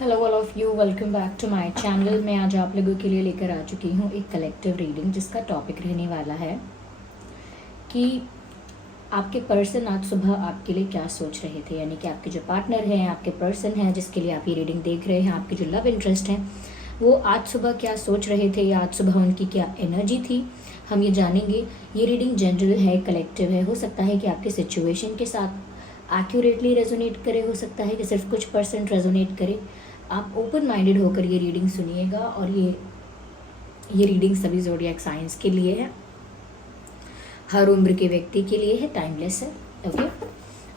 Hello all of you, welcome back to my channel. मैं आज आप लोगों के लिए लेकर आ चुकी हूँ एक कलेक्टिव रीडिंग जिसका टॉपिक रहने वाला है कि आपके पर्सन आज सुबह आपके लिए क्या सोच रहे थे। यानी कि आपके जो पार्टनर हैं, आपके पर्सन हैं जिसके लिए आप ये रीडिंग देख रहे हैं, आपके जो लव इंटरेस्ट हैं, वो आज सुबह क्या सोच रहे थे या आज सुबह उनकी क्या एनर्जी थी, हम ये जानेंगे। ये रीडिंग जनरल है, कलेक्टिव है। हो सकता है कि आपके सिचुएशन के साथ एक्यूरेटली रेजोनेट करे, हो सकता है कि सिर्फ कुछ परसेंट रेजोनेट करे। आप ओपन माइंडेड होकर ये रीडिंग सुनिएगा। और ये रीडिंग सभी ज़ोडिएक साइंस के लिए है, हर उम्र के व्यक्ति के लिए है, टाइमलेस है। ओके,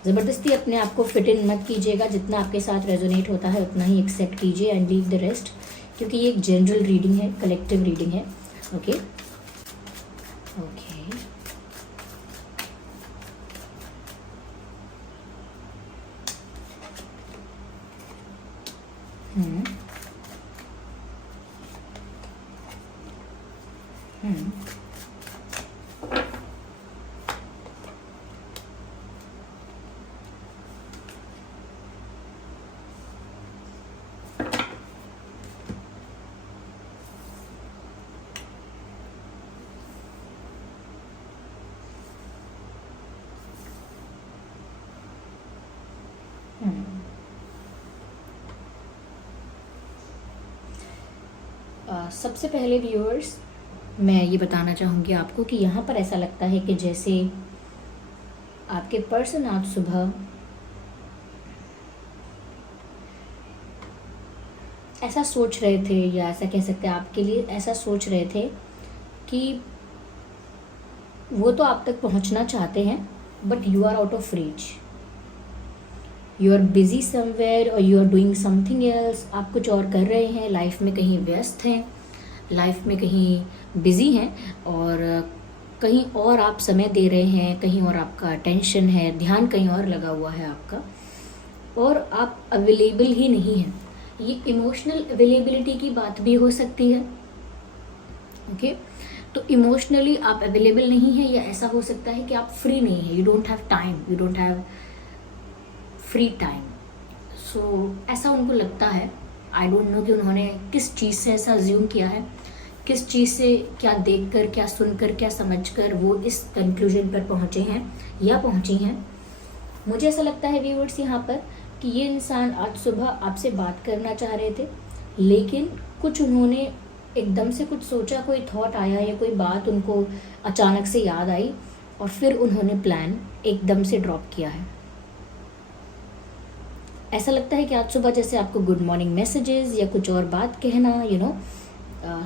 ज़बरदस्ती अपने आप को फिट इन मत कीजिएगा। जितना आपके साथ रेजोनेट होता है उतना ही एक्सेप्ट कीजिए एंड लीव द रेस्ट, क्योंकि ये एक जनरल रीडिंग है, कलेक्टिव रीडिंग है। ओके ओके हम्म हम्म हम्म। सबसे पहले व्यूअर्स, मैं ये बताना चाहूँगी आपको कि यहाँ पर ऐसा लगता है कि जैसे आपके पर्सन आज सुबह ऐसा सोच रहे थे, या ऐसा कह सकते हैं आपके लिए ऐसा सोच रहे थे कि वो तो आप तक पहुंचना चाहते हैं, but you are out of reach. You are busy somewhere और you are doing something else. आप कुछ और कर रहे हैं, लाइफ में कहीं व्यस्त हैं, लाइफ में कहीं बिजी हैं, और कहीं और आप समय दे रहे हैं, कहीं और आपका अटेंशन है, ध्यान कहीं और लगा हुआ है आपका, और आप अवेलेबल ही नहीं हैं। ये इमोशनल अवेलेबिलिटी की बात भी हो सकती है। ओके, तो इमोशनली आप अवेलेबल नहीं है, या ऐसा हो सकता है कि आप फ्री नहीं है, you don't have time, you don't have free time. So ऐसा उनको लगता है। आई डोंट नो कि उन्होंने किस चीज़ से ऐसा अज्यूम किया है, किस चीज़ से, क्या देखकर, क्या सुनकर, क्या समझकर वो इस कंक्लूजन पर पहुँचे हैं या पहुँची हैं। मुझे ऐसा लगता है व्यूअर्स यहाँ पर कि ये इंसान आज सुबह आपसे बात करना चाह रहे थे, लेकिन कुछ उन्होंने एकदम से कुछ सोचा, कोई थॉट आया या कोई बात उनको अचानक से याद आई, और फिर उन्होंने प्लान एकदम से ड्रॉप किया है। ऐसा लगता है कि आज सुबह जैसे आपको गुड मॉर्निंग मैसेजेस या कुछ और बात कहना,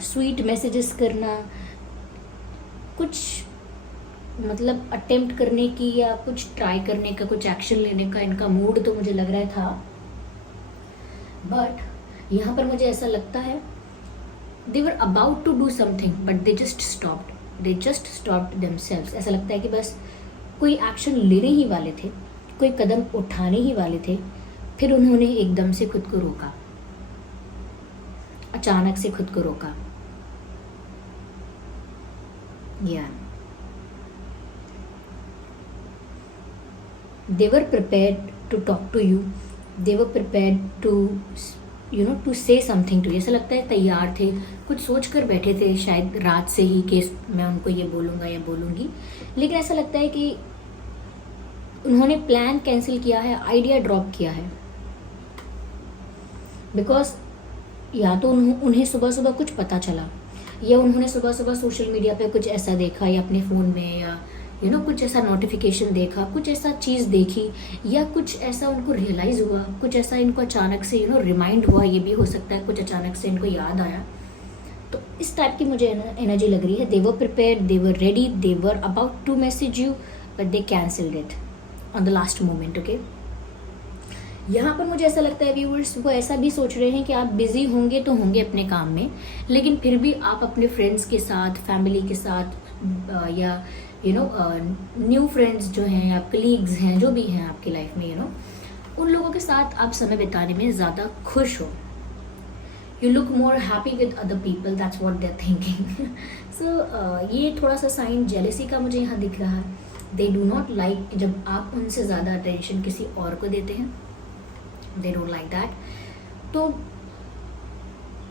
स्वीट मैसेजेस करना, कुछ मतलब अटेम्प्ट करने की या कुछ ट्राई करने का, कुछ एक्शन लेने का इनका मूड तो मुझे लग रहा था। बट यहाँ पर मुझे ऐसा लगता है they were about to do something but they just stopped themselves. ऐसा लगता है कि बस कोई एक्शन लेने ही वाले थे, कोई कदम उठाने ही वाले थे, फिर उन्होंने एकदम से खुद को रोका, अचानक से खुद को रोका। या they were prepared to talk to you, they were prepared to to say something to you। ऐसा लगता है तैयार थे, कुछ सोच कर बैठे थे शायद रात से ही कि मैं उनको ये बोलूँगा या बोलूँगी, लेकिन ऐसा लगता है कि उन्होंने प्लान कैंसिल किया है, आइडिया ड्रॉप किया है। बिकॉज या तो उन्हें सुबह सुबह कुछ पता चला, या उन्होंने सुबह सुबह सोशल मीडिया पे कुछ ऐसा देखा, या अपने फ़ोन में, या कुछ ऐसा नोटिफिकेशन देखा, कुछ ऐसा चीज़ देखी, या कुछ ऐसा उनको रियलाइज़ हुआ, कुछ ऐसा इनको अचानक से रिमाइंड हुआ। ये भी हो सकता है कुछ अचानक से इनको याद आया। तो इस टाइप की मुझे एनर्जी लग रही है। They were prepared, they were ready, they were about to message you, but they cancelled it on the last moment. Okay, यहाँ पर मुझे ऐसा लगता है व्यूअर्स, वो ऐसा भी सोच रहे हैं कि आप बिजी होंगे तो होंगे अपने काम में, लेकिन फिर भी आप अपने फ्रेंड्स के साथ, फैमिली के साथ, या न्यू फ्रेंड्स जो हैं, या कलीग्स हैं, जो भी हैं आपकी लाइफ में, उन लोगों के साथ आप समय बिताने में ज़्यादा खुश हो। You look more happy with other people, that's what they are thinking. So ये थोड़ा सा साइन जेलेसी का मुझे यहाँ दिख रहा है। दे डू नॉट लाइक जब आप उनसे ज़्यादा अटेंशन किसी और को देते हैं, दे डोंट लाइक दैट। तो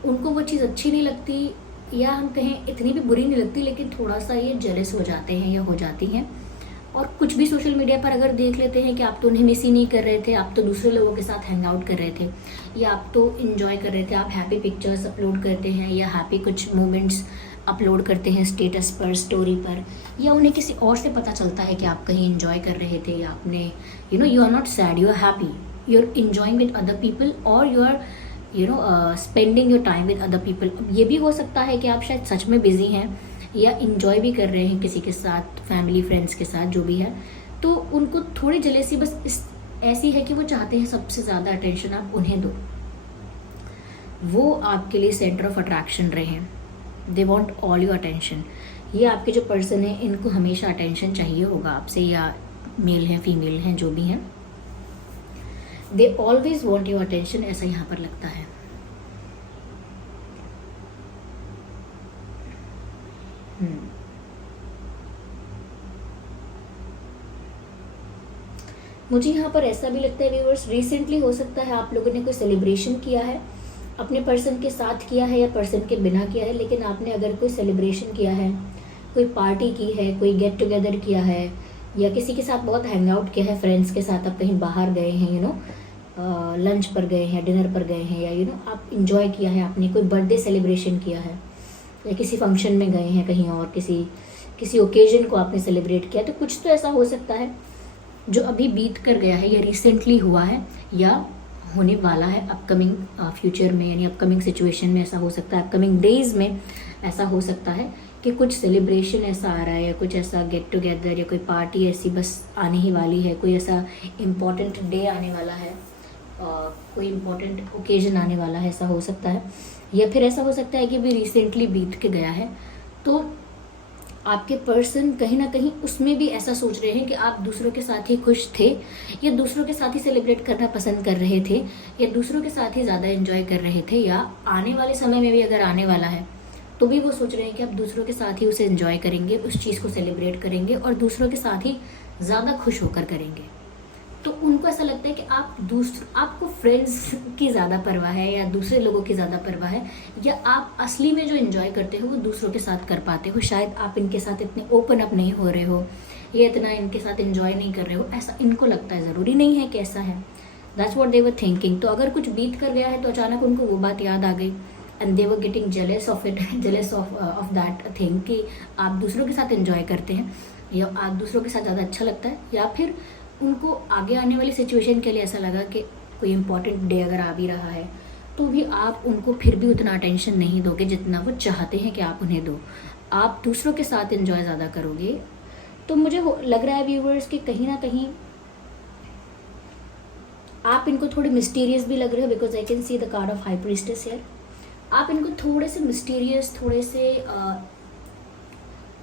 उनको वो चीज़ अच्छी नहीं लगती, या हम कहें इतनी भी बुरी नहीं लगती, लेकिन थोड़ा सा ये जेलस हो जाते हैं या हो जाती हैं। और कुछ भी सोशल मीडिया पर अगर देख लेते हैं कि आप तो उन्हें मिस ही नहीं कर रहे थे, आप तो दूसरे लोगों के साथ हैंग आउट कर रहे थे, या आप तो इंजॉय कर रहे थे, आप हैप्पी पिक्चर्स अपलोड करते हैं या हैप्पी कुछ मोमेंट्स अपलोड करते हैं स्टेटस पर, स्टोरी पर, या उन्हें किसी और से पता चलता है कि आप कहीं इंजॉय कर रहे थे, या आपने you are not sad, you are happy, you are enjoying with other people, और you are spending your time with other people. ये भी हो सकता है कि आप शायद सच में बिजी हैं या इंजॉय भी कर रहे हैं किसी के साथ, फैमिली फ्रेंड्स के साथ, जो भी है। तो उनको थोड़ी जेलेसी बस ऐसी है कि वो चाहते हैं सबसे ज़्यादा अटेंशन आप उन्हें दो, वो आपके लिए सेंटर ऑफ अट्रैक्शन रहे हैं, they want all your attention. ये आपके जो पर्सन है इनको हमेशा अटेंशन चाहिए होगा आपसे, या मेल हैं फीमेल हैं जो भी हैं, they always want your attention, ऐसा यहाँ पर लगता है। मुझे यहाँ पर ऐसा भी लगता है व्यूअर्स, रिसेंटली हो सकता है आप लोगों ने कोई सेलिब्रेशन किया है, अपने पर्सन के साथ किया है या पर्सन के बिना किया है, लेकिन आपने अगर कोई सेलिब्रेशन किया है, कोई पार्टी की है, कोई गेट टुगेदर किया है, या किसी के साथ बहुत हैंग आउट किया है, फ्रेंड्स के साथ आप कहीं बाहर गए हैं, लंच पर गए हैं, डिनर पर गए हैं, या आप इंजॉय किया है, आपने कोई बर्थडे सेलिब्रेशन किया है, या किसी फंक्शन में गए हैं कहीं और, किसी ओकेजन को आपने सेलिब्रेट किया, तो कुछ तो ऐसा हो सकता है जो अभी बीत कर गया है, या रिसेंटली हुआ है, या होने वाला है अपकमिंग फ्यूचर में, यानी अपकमिंग सिचुएशन में ऐसा हो सकता है, अपकमिंग डेज में ऐसा हो सकता है कि कुछ सेलिब्रेशन ऐसा आ रहा है, या कुछ ऐसा गेट टुगेदर, या कोई पार्टी ऐसी बस आने ही वाली है, कोई ऐसा इम्पॉर्टेंट डे आने वाला है, कोई इम्पॉर्टेंट ओकेजन आने वाला है, ऐसा हो सकता है। या फिर ऐसा हो सकता है कि भी रिसेंटली बीत के गया है, तो आपके पर्सन कहीं ना कहीं उसमें भी ऐसा सोच रहे हैं कि आप दूसरों के साथ ही खुश थे, या दूसरों के साथ ही सेलिब्रेट करना पसंद कर रहे थे, या दूसरों के साथ ही ज़्यादा एंजॉय कर रहे थे, या आने वाले समय में भी अगर आने वाला है तो भी वो सोच रहे हैं कि आप दूसरों के साथ ही उसे एंजॉय करेंगे, उस चीज़ को सेलिब्रेट करेंगे, और दूसरों के साथ ही ज़्यादा खुश होकर करेंगे। तो उनको ऐसा लगता है कि आपको फ्रेंड्स की ज़्यादा परवाह है, या दूसरे लोगों की ज़्यादा परवाह है, या आप असली में जो एंजॉय करते हो वो दूसरों के साथ कर पाते हो। शायद आप इनके साथ इतने ओपन अप नहीं हो रहे हो, या इतना इनके साथ एंजॉय नहीं कर रहे हो, ऐसा इनको लगता है। ज़रूरी नहीं है कि ऐसा है, that's what they were thinking. तो अगर कुछ बीत कर गया है तो अचानक उनको वो बात याद आ गई, and they were getting jealous of it, jealous of that thing कि आप दूसरों के साथ एंजॉय करते हैं, या आप दूसरों के साथ ज़्यादा अच्छा लगता है, या फिर उनको आगे आने वाली सिचुएशन के लिए ऐसा लगा कि कोई इम्पॉर्टेंट डे अगर आ भी रहा है तो भी आप उनको फिर भी उतना अटेंशन नहीं दोगे जितना वो चाहते हैं कि आप उन्हें दो, आप दूसरों के साथ एंजॉय ज़्यादा करोगे। तो मुझे लग रहा है व्यूवर्स कि कहीं ना कहीं आप इनको थोड़े मिस्टीरियस भी लग रहे हो, because I can see the card of high priestess here. आप इनको थोड़े से मिस्टीरियस, थोड़े से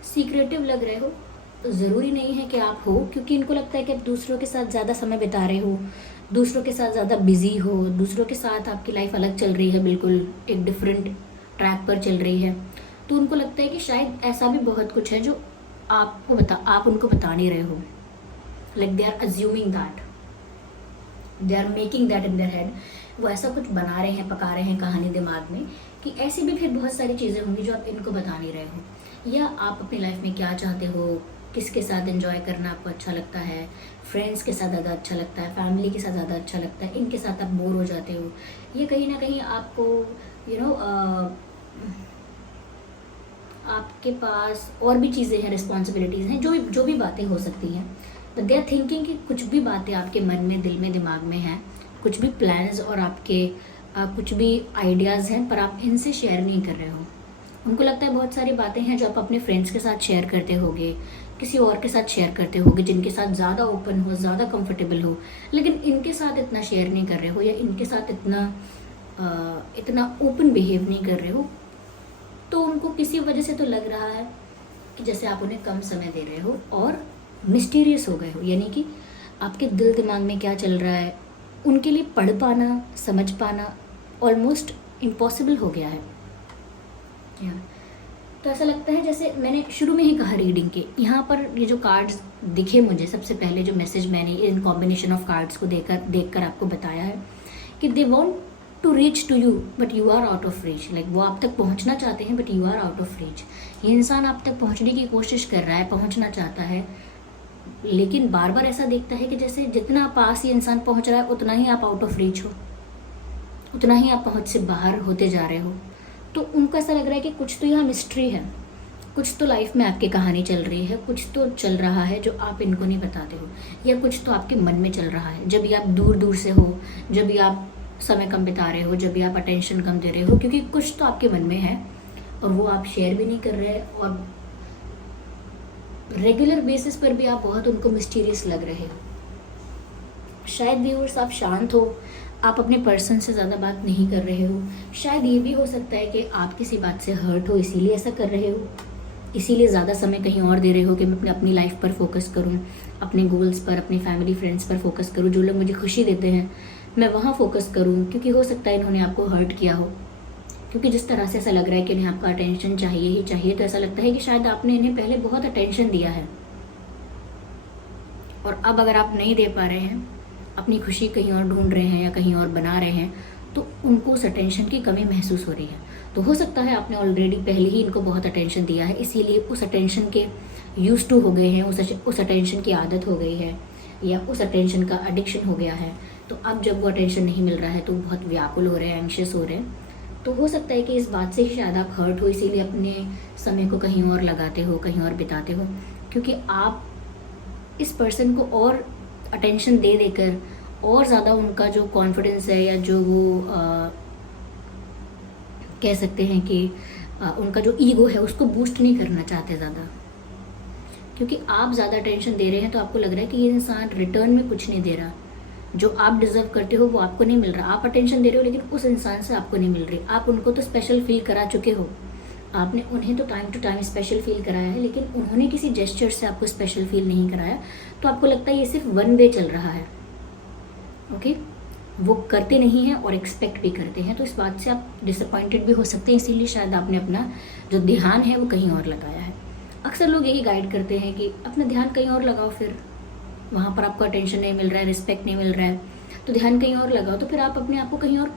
सीक्रेटिव लग रहे हो। ज़रूरी नहीं है कि आप हो, क्योंकि इनको लगता है कि आप दूसरों के साथ ज़्यादा समय बिता रहे हो, दूसरों के साथ ज़्यादा बिजी हो, दूसरों के साथ आपकी लाइफ अलग चल रही है, बिल्कुल एक डिफरेंट ट्रैक पर चल रही है। तो उनको लगता है कि शायद ऐसा भी बहुत कुछ है जो आप उनको बता नहीं रहे हो, like they are assuming that, they are making that in their head. वो ऐसा कुछ बना रहे हैं, पका रहे हैं कहानी दिमाग में कि ऐसी भी फिर बहुत सारी चीज़ें होंगी जो आप इनको बता नहीं रहे हो, या आप अपनी लाइफ में क्या चाहते हो, किसके साथ एंजॉय करना आपको अच्छा लगता है, फ्रेंड्स के साथ ज़्यादा अच्छा लगता है, फैमिली के साथ ज़्यादा अच्छा लगता है, इनके साथ आप बोर हो जाते हो, ये कहीं ना कहीं आपको आपके पास और भी चीज़ें हैं, रिस्पॉन्सिबिलिटीज़ हैं, जो भी बातें हो सकती हैं। बट दे आर थिंकिंग कि कुछ भी बातें आपके मन में, दिल में, दिमाग में हैं, कुछ भी प्लान्स और आपके कुछ भी आइडियाज़ हैं, पर आप इनसे शेयर नहीं कर रहे हो। उनको लगता है बहुत सारी बातें हैं जो आप अपने फ्रेंड्स के साथ शेयर करते होगे, किसी और के साथ शेयर करते होगे, जिनके साथ ज़्यादा ओपन हो, ज़्यादा कंफर्टेबल हो, लेकिन इनके साथ इतना शेयर नहीं कर रहे हो, या इनके साथ इतना ओपन बिहेव नहीं कर रहे हो। तो उनको किसी वजह से तो लग रहा है कि जैसे आप उन्हें कम समय दे रहे हो और मिस्टीरियस हो गए हो, यानी कि आपके दिल दिमाग में क्या चल रहा है उनके लिए पढ़ पाना, समझ पाना ऑलमोस्ट इम्पॉसिबल हो गया है। तो ऐसा लगता है, जैसे मैंने शुरू में ही कहा रीडिंग के, यहाँ पर ये जो कार्ड्स दिखे मुझे, सबसे पहले जो मैसेज मैंने इन कॉम्बिनेशन ऑफ कार्ड्स को देखकर आपको बताया है कि they want to reach to you but you are out of reach. Like वो आप तक पहुंचना चाहते हैं but you are out of reach. ये इंसान आप तक पहुंचने की कोशिश कर रहा है, पहुंचना चाहता है, लेकिन बार बार ऐसा देखता है कि जैसे जितना पास ये इंसान पहुंच रहा है उतना ही आप आउट ऑफ रीच हो, उतना ही आप पहुंच से बाहर होते जा रहे हो। तो उनको ऐसा लग रहा है कि कुछ तो यहाँ मिस्ट्री है, कुछ तो लाइफ में आपकी कहानी चल रही है, कुछ तो चल रहा है जो आप इनको नहीं बताते हो, या कुछ तो आपके मन में चल रहा है जब भी आप दूर दूर से हो, जब भी आप समय कम बिता रहे हो, जब भी आप अटेंशन कम दे रहे हो, क्योंकि कुछ तो आपके मन में है और वो आप शेयर भी नहीं कर रहे, और रेगुलर बेसिस पर भी आप बहुत उनको मिस्टीरियस लग रहे हो। शायद व्यूअर्स आप शांत हो, आप अपने पर्सन से ज़्यादा बात नहीं कर रहे हो। शायद ये भी हो सकता है कि आप किसी बात से हर्ट हो, इसीलिए ऐसा कर रहे हो, इसीलिए ज़्यादा समय कहीं और दे रहे हो कि मैं अपनी लाइफ पर फोकस करूं, अपने गोल्स पर, अपनी फैमिली फ्रेंड्स पर फोकस करूं, जो लोग मुझे खुशी देते हैं मैं वहाँ फोकस करूं, क्योंकि हो सकता है इन्होंने आपको हर्ट किया हो। क्योंकि जिस तरह से ऐसा लग रहा है कि इन्हें आपका अटेंशन चाहिए ही चाहिए, तो ऐसा लगता है कि शायद आपने इन्हें पहले बहुत अटेंशन दिया है और अब अगर आप नहीं दे पा रहे हैं, अपनी खुशी कहीं और ढूंढ रहे हैं या कहीं और बना रहे हैं, तो उनको उस अटेंशन की कमी महसूस हो रही है। तो हो सकता है आपने ऑलरेडी पहले ही इनको बहुत अटेंशन दिया है, इसीलिए उस अटेंशन के यूज टू हो गए हैं, उस अटेंशन की आदत हो गई है, या उस अटेंशन का एडिक्शन हो गया है। तो अब जब वो अटेंशन नहीं मिल रहा है तो बहुत व्याकुल हो रहे हैं, एंशियस हो रहे हैं। तो हो सकता है कि इस बात से ही शायद आप हर्ट हो, इसीलिए अपने समय को कहीं और लगाते हो, कहीं और बिताते हो, क्योंकि आप इस पर्सन को और अटेंशन दे देकर और ज़्यादा उनका जो कॉन्फिडेंस है, या जो वो कह सकते हैं कि उनका जो ईगो है उसको बूस्ट नहीं करना चाहते ज़्यादा। क्योंकि आप ज़्यादा अटेंशन दे रहे हैं तो आपको लग रहा है कि ये इंसान रिटर्न में कुछ नहीं दे रहा, जो आप डिजर्व करते हो वो आपको नहीं मिल रहा। आप अटेंशन दे रहे हो लेकिन उस इंसान से आपको नहीं मिल रही। आप उनको तो स्पेशल फील करा चुके हो, आपने उन्हें तो time to time special feel कराया है, लेकिन उन्होंने किसी जेस्चर से आपको स्पेशल फील नहीं कराया। तो आपको लगता है ये सिर्फ वन वे चल रहा है। ओके, वो करते नहीं हैं और एक्सपेक्ट भी करते हैं, तो इस बात से आप डिसअपॉइंटेड भी हो सकते हैं। इसीलिए शायद आपने अपना जो ध्यान है वो कहीं और लगाया है। अक्सर लोग यही गाइड करते हैं कि अपना ध्यान कहीं और लगाओ, फिर वहाँ पर आपको अटेंशन नहीं मिल रहा है, रिस्पेक्ट नहीं मिल रहा है, तो ध्यान कहीं और लगाओ। तो फिर आप अपने आप को कहीं और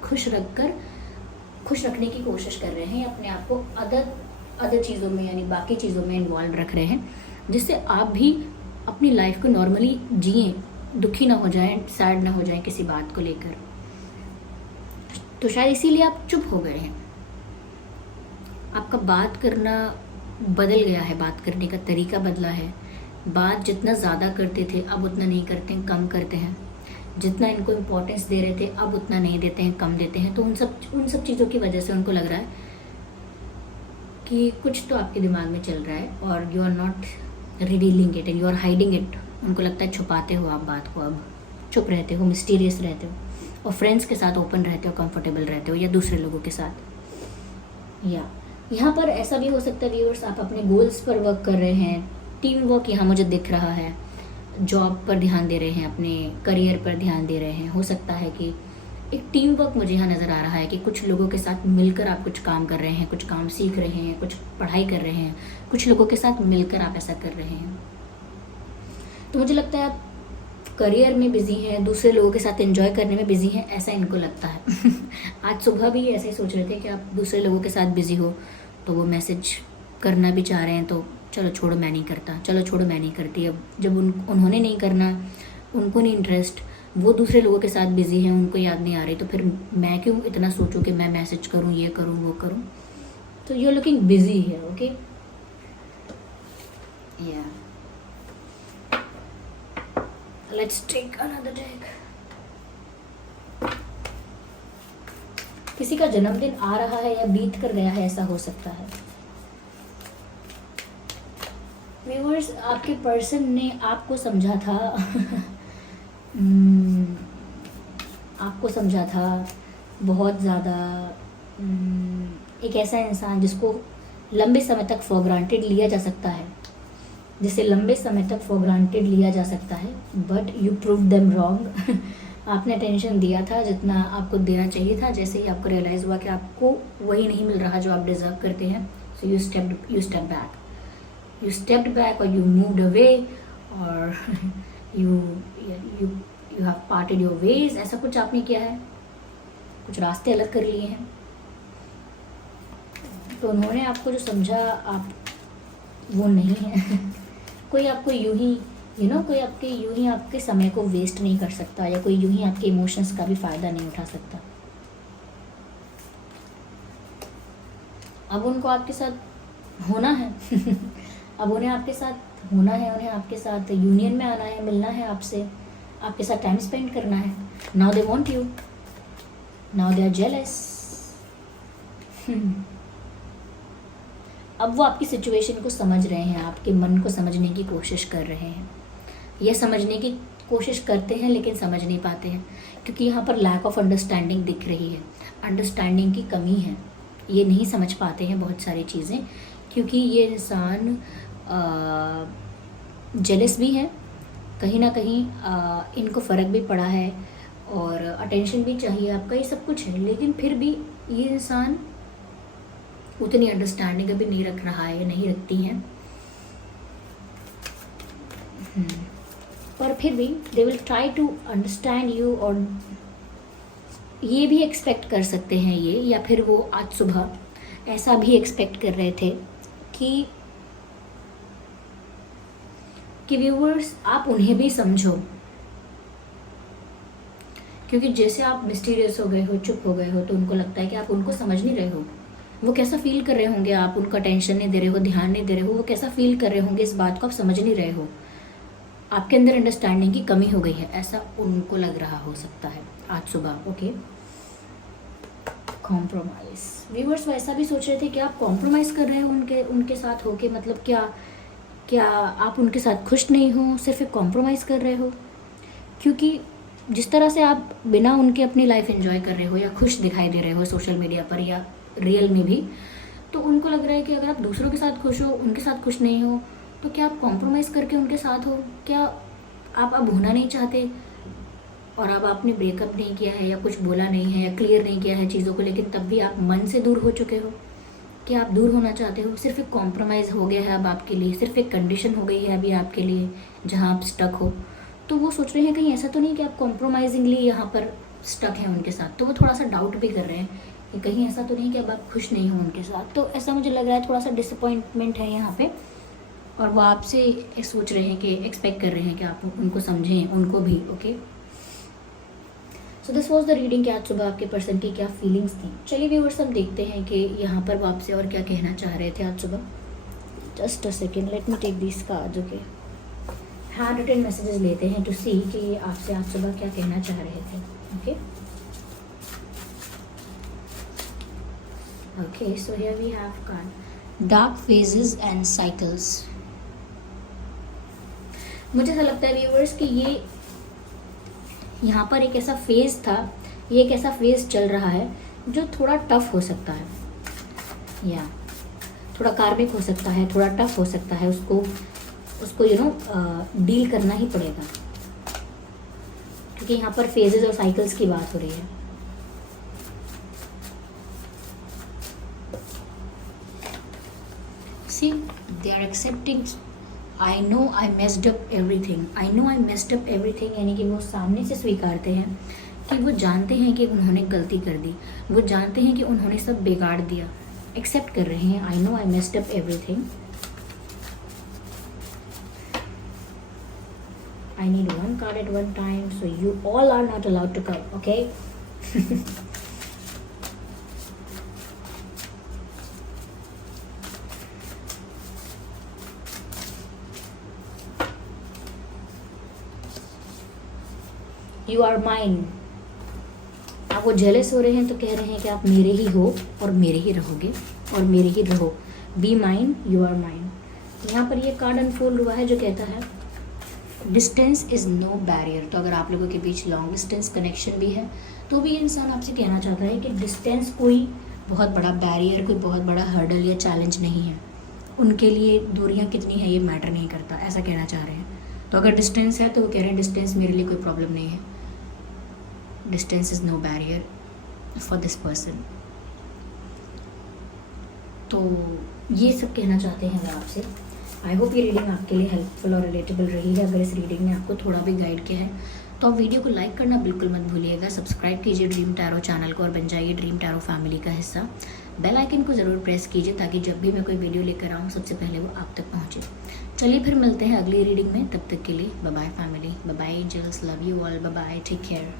खुश रखने की कोशिश कर रहे हैं, अपने आप को अदर चीज़ों में यानी बाकी चीज़ों में इन्वॉल्व रख रहे हैं, जिससे आप भी अपनी लाइफ को नॉर्मली जिए, दुखी ना हो जाएं, सैड ना हो जाएं किसी बात को लेकर। तो शायद इसीलिए आप चुप हो गए हैं। आपका बात करना बदल गया है, बात करने का तरीका बदला है। बात जितना ज़्यादा करते थे अब उतना नहीं करते हैं, कम करते हैं। जितना इनको इम्पोर्टेंस दे रहे थे अब उतना नहीं देते हैं, कम देते हैं। तो उन सब चीज़ों की वजह से उनको लग रहा है कि कुछ तो आपके दिमाग में चल रहा है और you are not revealing it and you are hiding it. उनको लगता है छुपाते हो आप बात को, अब चुप रहते हो, मिस्टीरियस रहते हो, और फ्रेंड्स के साथ ओपन रहते हो, कंफर्टेबल रहते हो, या दूसरे लोगों के साथ। या यहाँ पर ऐसा भी हो सकता है व्यूअर्स, आप अपने गोल्स पर वर्क कर रहे हैं, टीम वर्क यहाँ मुझे दिख रहा है, जॉब पर ध्यान दे रहे हैं, अपने करियर पर ध्यान दे रहे हैं। हो सकता है कि एक टीम वर्क मुझे यहाँ नज़र आ रहा है कि कुछ लोगों के साथ मिलकर आप कुछ काम कर रहे हैं, कुछ काम सीख रहे हैं, कुछ पढ़ाई कर रहे हैं, कुछ लोगों के साथ मिलकर आप ऐसा कर रहे हैं। तो मुझे लगता है आप करियर में बिजी हैं, दूसरे लोगों के साथ एंजॉय करने में बिजी हैं, ऐसा इनको लगता है। आज सुबह भी ऐसे ही सोच रहे थे कि आप दूसरे लोगों के साथ बिजी हो, तो वो मैसेज करना भी चाह रहे हैं, तो चलो छोड़ो मैं नहीं करता, चलो छोड़ो मैं नहीं करती। अब जब उन्होंने नहीं करना, उनको नहीं इंटरेस्ट, वो दूसरे लोगों के साथ बिजी हैं, उनको याद नहीं आ रही, तो फिर मैं क्यों इतना सोचूं कि मैं मैसेज करूं, ये करूं, वो करूं। तो यू आर लुकिंग बिजी है। ओके, या लेट्स टेक अनदर डेक। किसी का जन्मदिन आ रहा है या बीत कर गया है, ऐसा हो सकता है। व्यूअर्स, आपके पर्सन ने आपको समझा था। आपको समझा था बहुत ज़्यादा। एक ऐसा इंसान जिसको लंबे समय तक फॉर ग्रांटेड लिया जा सकता है, जिसे लंबे समय तक फॉर ग्रांटेड लिया जा सकता है, but you prove them wrong. आपने टेंशन दिया था जितना आपको देना चाहिए था। जैसे ही आपको रियलाइज़ हुआ कि आपको वही नहीं मिल रहा जो आप डिज़र्व करते हैं, so you step back. You stepped back, or you moved away, or you have parted your ways। ऐसा कुछ आपने किया है। कुछ रास्ते अलग कर लिए हैं। तो उन्होंने आपको जो समझा आप वो नहीं है। कोई आपको यूं ही कोई आपके यूं ही आपके समय को वेस्ट नहीं कर सकता, या कोई यूं ही आपके इमोशंस का भी फ़ायदा नहीं उठा सकता। अब उनको आपके साथ होना है। अब उन्हें आपके साथ होना है, उन्हें आपके साथ यूनियन में आना है, मिलना है आपसे, आपके साथ टाइम स्पेंड करना है। Now they want you, now they are jealous. अब वो आपकी सिचुएशन को समझ रहे हैं, आपके मन को समझने की कोशिश कर रहे हैं, या समझने की कोशिश करते हैं लेकिन समझ नहीं पाते हैं, क्योंकि यहाँ पर लैक ऑफ अंडरस्टैंडिंग दिख रही है। अंडरस्टैंडिंग की कमी है, ये नहीं समझ पाते हैं बहुत सारी चीज़ें, क्योंकि ये इंसान जेलस भी है कहीं ना कहीं। इनको फ़र्क भी पड़ा है और अटेंशन भी चाहिए आपका, ये सब कुछ है, लेकिन फिर भी ये इंसान उतनी अंडरस्टैंडिंग अभी नहीं रख रहा है या नहीं रखती हैं। पर फिर भी they will try to understand you, और ये भी एक्सपेक्ट कर सकते हैं ये, या फिर वो आज सुबह ऐसा भी एक्सपेक्ट कर रहे थे कि व्यूअर्स आप उन्हें भी समझो, क्योंकि जैसे आप मिस्टीरियस हो गए हो, चुप हो गए हो, तो उनको लगता है कि आप उनको समझ नहीं रहे हो। वो कैसा फील कर रहे होंगे, आप उनका टेंशन नहीं दे रहे हो, ध्यान नहीं दे रहे हो, वो कैसा फील कर रहे होंगे, इस बात को आप समझ नहीं रहे हो। आपके अंदर अंडरस्टैंडिंग की कमी हो गई है, ऐसा उनको लग रहा हो सकता है आज सुबह। Okay, compromise. व्यूअर्स वैसा भी सोच रहे थे कि आप कॉम्प्रोमाइज़ कर रहे हो उनके साथ होके, मतलब क्या आप उनके साथ खुश नहीं हो, सिर्फ एक कॉम्प्रोमाइज़ कर रहे हो? क्योंकि जिस तरह से आप बिना उनके अपनी लाइफ एंजॉय कर रहे हो या खुश दिखाई दे रहे हो सोशल मीडिया पर या रियल में भी, तो उनको लग रहा है कि अगर आप दूसरों के साथ खुश हो, उनके साथ खुश नहीं हो, तो क्या आप कॉम्प्रोमाइज़ करके उनके साथ हो? क्या आप अब होना नहीं चाहते, और अब आपने ब्रेकअप नहीं किया है या कुछ बोला नहीं है या क्लियर नहीं किया है चीज़ों को, लेकिन तब भी आप मन से दूर हो चुके हो? क्या आप दूर होना चाहते हो? सिर्फ एक कॉम्प्रोमाइज़ हो गया है अब आपके लिए, सिर्फ एक कंडीशन हो गई है अभी आपके लिए जहाँ आप स्टक हो। तो वो सोच रहे हैं कहीं ऐसा तो नहीं कि आप कॉम्प्रोमाइजिंगली यहाँ पर स्टक हैं उनके साथ, तो वो थोड़ा सा डाउट भी कर रहे हैं कि कहीं ऐसा तो नहीं कि अब आप खुश नहीं हो उनके साथ। तो ऐसा मुझे लग रहा है, थोड़ा सा डिसअपॉइंटमेंट है यहाँ पे, और वो आपसे सोच रहे हैं कि एक्सपेक्ट कर रहे हैं कि आप उनको समझें, उनको भी। Okay, so this was the reading कि आज सुबह आपके पर्सन की क्या फीलिंग्स थी। चलिए व्यूअर्स, हम देखते हैं कि यहाँ पर वो आपसे और क्या कहना चाह रहे थे आज सुबह। Just a second, let me take this cards. Okay, hand written messages लेते हैं टू सी कि ये आपसे आज सुबह क्या कहना चाह रहे थे। Okay okay, so here we have card dark phases and cycles. मुझे ऐसा लगता है व्यूअर्स कि ये यहाँ पर एक ऐसा फेज़ था, ये एक ऐसा फेज़ चल रहा है जो थोड़ा टफ हो सकता है, या थोड़ा कार्मिक हो सकता है, थोड़ा टफ हो सकता है। उसको डील करना ही पड़ेगा, क्योंकि यहाँ पर फेजेस और साइकिल्स की बात हो रही है। See, they are accepting I know I messed up everything, I know I messed up everything, यानी कि वो सामने से स्वीकारते हैं कि वो जानते हैं कि उन्होंने गलती कर दी, वो जानते हैं कि उन्होंने सब बिगाड़ दिया, एक्सेप्ट कर रहे हैं आई know I messed up everything. I need one card at one time, so you all are not allowed to come, okay? You are mine. आप वो जेलस हो रहे हैं तो कह रहे हैं कि आप मेरे ही हो और मेरे ही रहोगे और मेरे ही रहो। Be mine, you are mine. यहाँ पर ये कार्ड अनफोल्ड हुआ है जो कहता है डिस्टेंस इज़ नो बैरियर। तो अगर आप लोगों के बीच लॉन्ग डिस्टेंस कनेक्शन भी है तो भी इंसान आपसे कहना चाहता है कि डिस्टेंस कोई बहुत बड़ा बैरियर, कोई बहुत बड़ा हर्डल या चैलेंज नहीं है। उनके लिए दूरियां कितनी है ये मैटर नहीं करता, ऐसा कहना चाह रहे हैं। तो अगर डिस्टेंस है तो वो कह रहे हैं डिस्टेंस मेरे लिए कोई प्रॉब्लम नहीं है, distance is no barrier for this person. तो ये सब कहना चाहते हैं अगर आपसे। आई होप ये रीडिंग आपके लिए हेल्पफुल और रिलेटेबल रही है। अगर इस रीडिंग ने आपको थोड़ा भी गाइड किया है तो आप वीडियो को लाइक करना बिल्कुल मत भूलिएगा, सब्सक्राइब कीजिए ड्रीम टैरो चैनल को और बन जाइए ड्रीम टैरो फैमिली का हिस्सा। बेल आइकन को ज़रूर प्रेस कीजिए ताकि जब भी मैं कोई वीडियो लेकर आऊँ सबसे पहले वो आप तक पहुँचे। चलिए फिर मिलते हैं अगली रीडिंग में, तब तक के लिए bye bye family, bye bye angels, love you all, bye bye, take care.